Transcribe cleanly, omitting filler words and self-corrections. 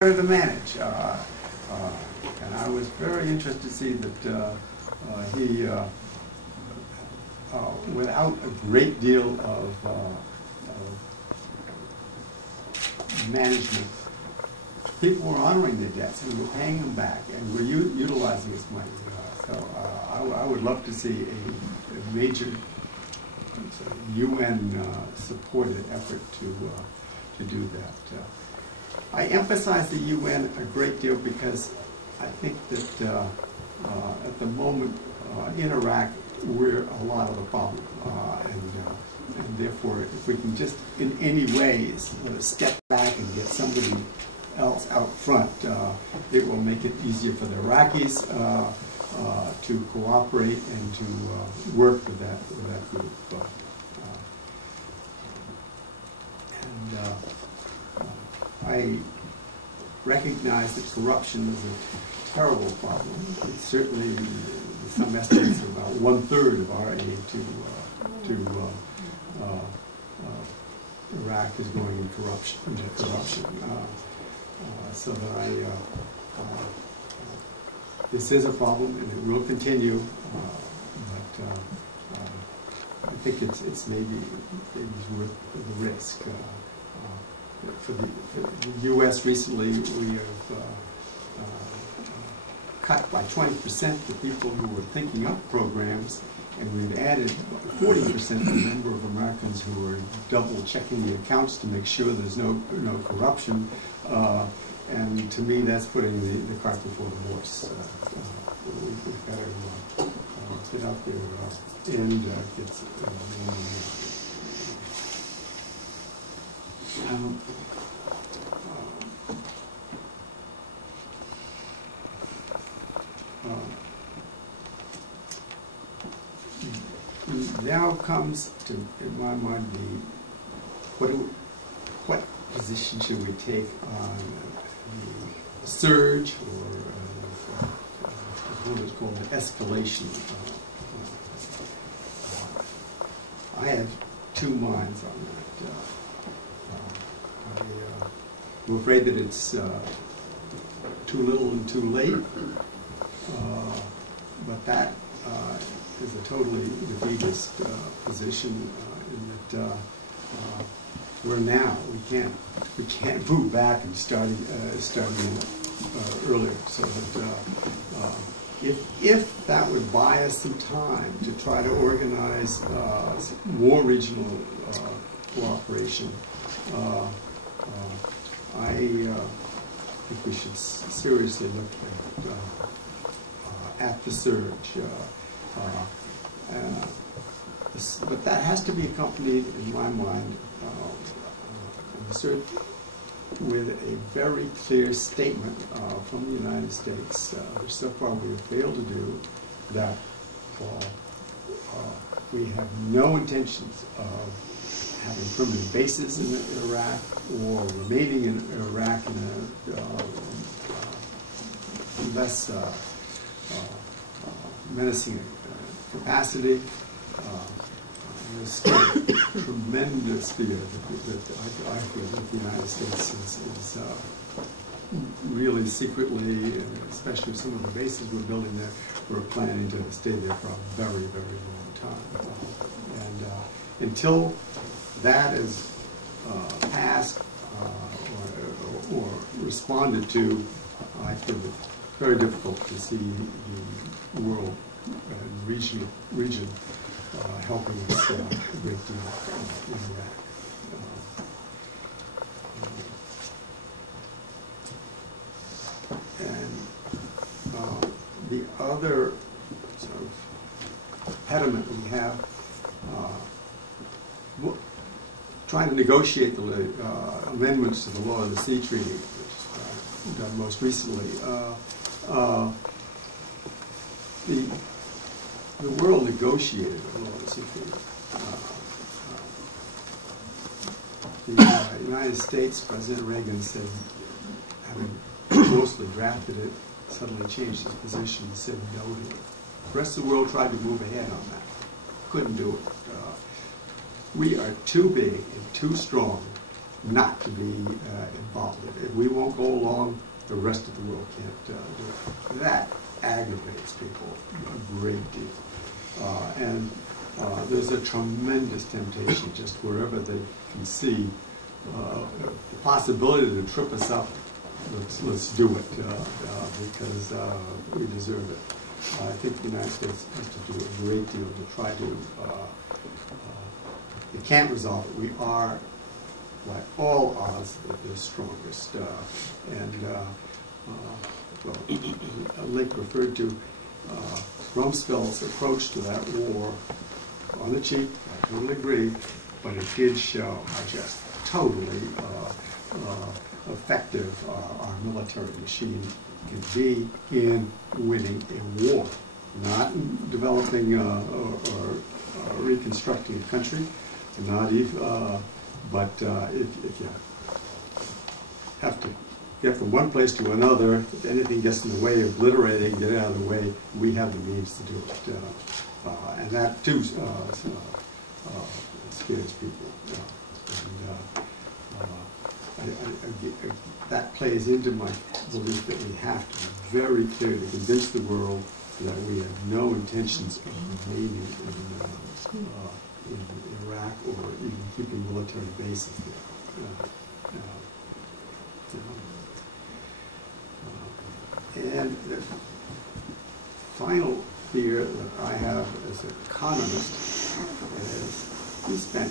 to manage. And I was very interested to see that he, without a great deal of management, people were honoring their debts and were paying them back, and were utilizing this money. So I would love to see a major UN-supported effort to do that. I emphasize the UN a great deal because I think that at the moment in Iraq we're a lot of the problem, and therefore if we can just in any ways step back and get somebody else out front, it will make it easier for the Iraqis to cooperate and to work with that group. I recognize that corruption is a terrible problem. It's certainly, some estimates are about 1/3 of our aid to Iraq is going into corruption. So that this is a problem and it will continue, but I think it's maybe worth the risk. For the U.S. recently, we have cut by 20% the people who were thinking up programs, and we've added 40% the number of Americans who are double checking the accounts to make sure there's no corruption. And to me, that's putting the cart before the horse. We've got to get out there and get now comes to, in my mind, what position should we take on the surge, or what is called the escalation? I have two minds on that. I'm afraid that it's too little and too late, but that is a totally defeatist position in that we're now. We can't move back and starting earlier. So that if that would buy us some time to try to organize more regional cooperation, I think we should seriously look at the surge. But that has to be accompanied, in my mind, the surge with a very clear statement from the United States, which so far we have failed to do, that we have no intentions of having permanent bases in Iraq or remaining in Iraq in a less menacing capacity. There's tremendous fear that I feel that the United States is really secretly, and especially with some of the bases we're building there, we're planning to stay there for a very, very long time. And until that is passed or responded to, I feel it very difficult to see the world and region helping us a great deal in Iraq. And the other sort of impediment we have, trying to negotiate the amendments to the Law of the Sea Treaty, which is done most recently. The world negotiated the Law of the Sea Treaty. The United States, President Reagan said, having mostly drafted it, suddenly changed his position and said no to it. The rest of the world tried to move ahead on that. Couldn't do it. We are too big and too strong not to be involved. If we won't go along, the rest of the world can't do it. That aggravates people a great deal. And there's a tremendous temptation just wherever they can see the possibility to trip us up. Let's do it because we deserve it. I think the United States has to do a great deal to try to. They can't resolve it. We are, by all odds, the strongest. Well, Link referred to Rumsfeld's approach to that war on the cheap. I totally agree, but it did show how just totally effective our military machine can be in winning a war, not in developing or reconstructing a country, not even, but if you have to get from one place to another, if anything gets in the way of obliterating, get out of the way, we have the means to do it. And that too scares people. That plays into my belief that we have to be very clear to convince the world that we have no intentions of remaining in Iraq or even keeping military bases there. And the final fear that I have as an economist is we spent